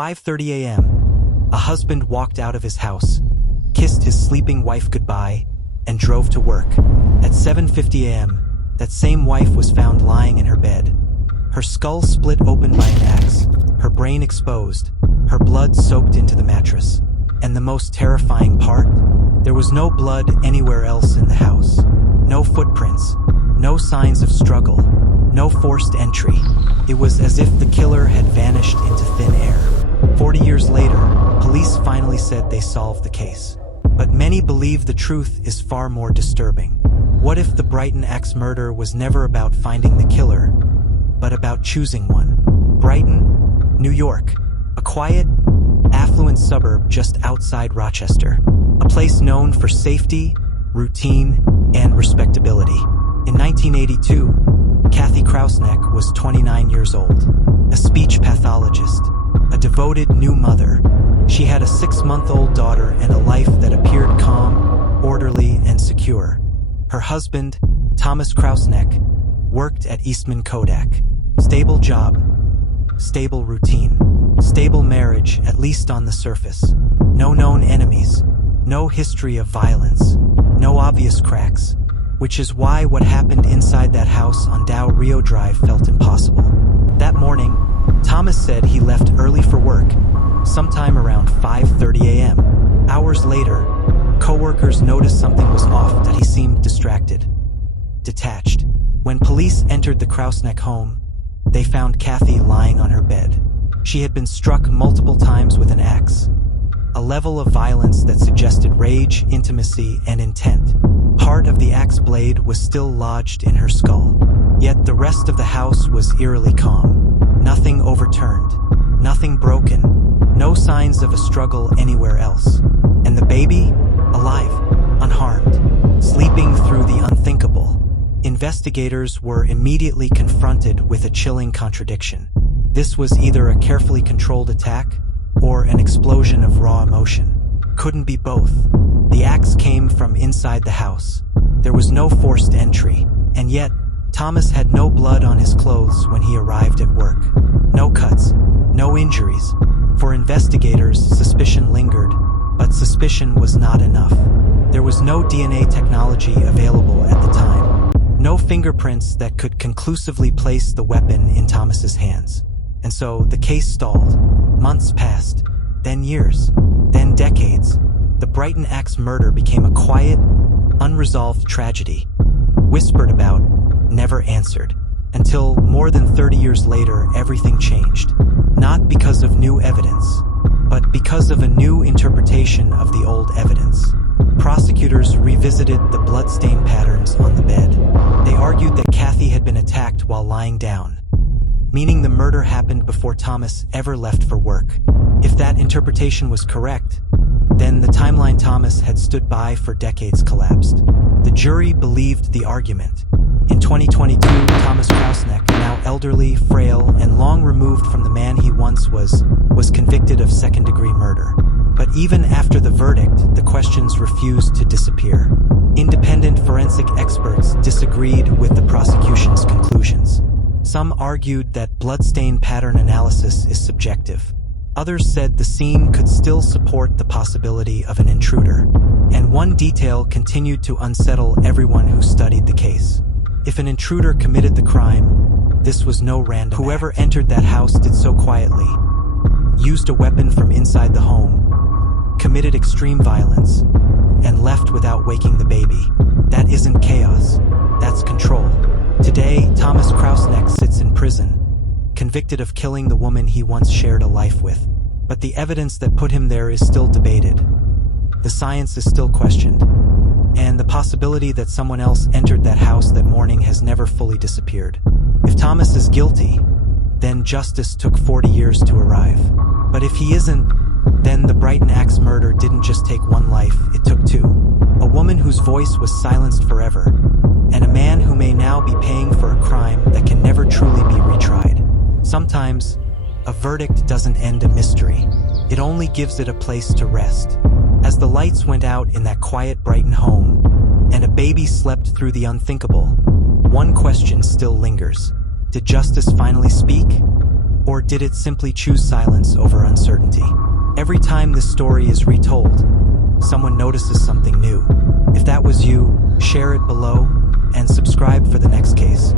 5:30 a.m., a husband walked out of his house, kissed his sleeping wife goodbye, and drove to work. At 7:50 a.m., that same wife was found lying in her bed. Her skull split open by an axe, her brain exposed, her blood soaked into the mattress. And the most terrifying part? There was no blood anywhere else in the house. No footprints, no signs of struggle, no forced entry. It was as if the killer had vanished into thin air. 40 years later, police finally said they solved the case. But many believe the truth is far more disturbing. What if the Brighton Axe murder was never about finding the killer, but about choosing one? Brighton, New York, a quiet, affluent suburb just outside Rochester, a place known for safety, routine, and respectability. In 1982, Kathy Krauseneck was 29 years old, a speech pathologist, a devoted new mother. She had a 6-month-old daughter and a life that appeared calm, orderly, and secure. Her husband, Thomas Krauseneck, worked at Eastman Kodak. Stable job, stable routine, stable marriage, at least on the surface. No known enemies, no history of violence, no obvious cracks, which is why what happened inside that house on Del Rio Drive felt impossible. That morning, Thomas said he left early for work, sometime around 5:30 a.m. Hours later, co-workers noticed something was off, that he seemed distracted, detached. When police entered the Krauseneck home, they found Kathy lying on her bed. She had been struck multiple times with an axe, a level of violence that suggested rage, intimacy, and intent. Part of the axe blade was still lodged in her skull. Yet the rest of the house was eerily calm. Nothing overturned, nothing broken, no signs of a struggle anywhere else. And the baby, alive, unharmed, sleeping through the unthinkable. Investigators were immediately confronted with a chilling contradiction. This was either a carefully controlled attack or an explosion of raw emotion. Couldn't be both. The axe came from inside the house. There was no forced entry, and yet Thomas had no blood on his clothes when he arrived at work. No cuts, no injuries. For investigators, suspicion lingered, but suspicion was not enough. There was no DNA technology available at the time. No fingerprints that could conclusively place the weapon in Thomas's hands. And so the case stalled. Months passed, then years, then decades. The Brighton Axe murder became a quiet, unresolved tragedy, whispered about, never answered. Until more than 30 years later, everything changed. Not because of new evidence, but because of a new interpretation of the old evidence. Prosecutors revisited the bloodstain patterns on the bed. They argued that Kathy had been attacked while lying down, meaning the murder happened before Thomas ever left for work. If that interpretation was correct, then the timeline Thomas had stood by for decades collapsed. The jury believed the argument. In 2022, Thomas Krauseneck, now elderly, frail, and long removed from the man he once was convicted of second-degree murder. But even after the verdict, the questions refused to disappear. Independent forensic experts disagreed with the prosecution's conclusions. Some argued that bloodstain pattern analysis is subjective. Others said the scene could still support the possibility of an intruder. And one detail continued to unsettle everyone who studied the case. If an intruder committed the crime, this was no random Whoever act. Entered that house did so quietly, used a weapon from inside the home, committed extreme violence, and left without waking the baby. That isn't chaos, that's control. Today, Thomas Krauseneck sits in prison, convicted of killing the woman he once shared a life with. But the evidence that put him there is still debated. The science is still questioned. And the possibility that someone else entered that house that morning has never fully disappeared. If Thomas is guilty, then justice took 40 years to arrive. But if he isn't, then the Brighton Axe murder didn't just take one life, it took two. A woman whose voice was silenced forever, and a man who may now be paying for a crime that can never truly be retried. Sometimes, a verdict doesn't end a mystery. It only gives it a place to rest. As the lights went out in that quiet Brighton home, and a baby slept through the unthinkable, one question still lingers. Did justice finally speak? Or did it simply choose silence over uncertainty? Every time this story is retold, someone notices something new. If that was you, share it below and subscribe for the next case.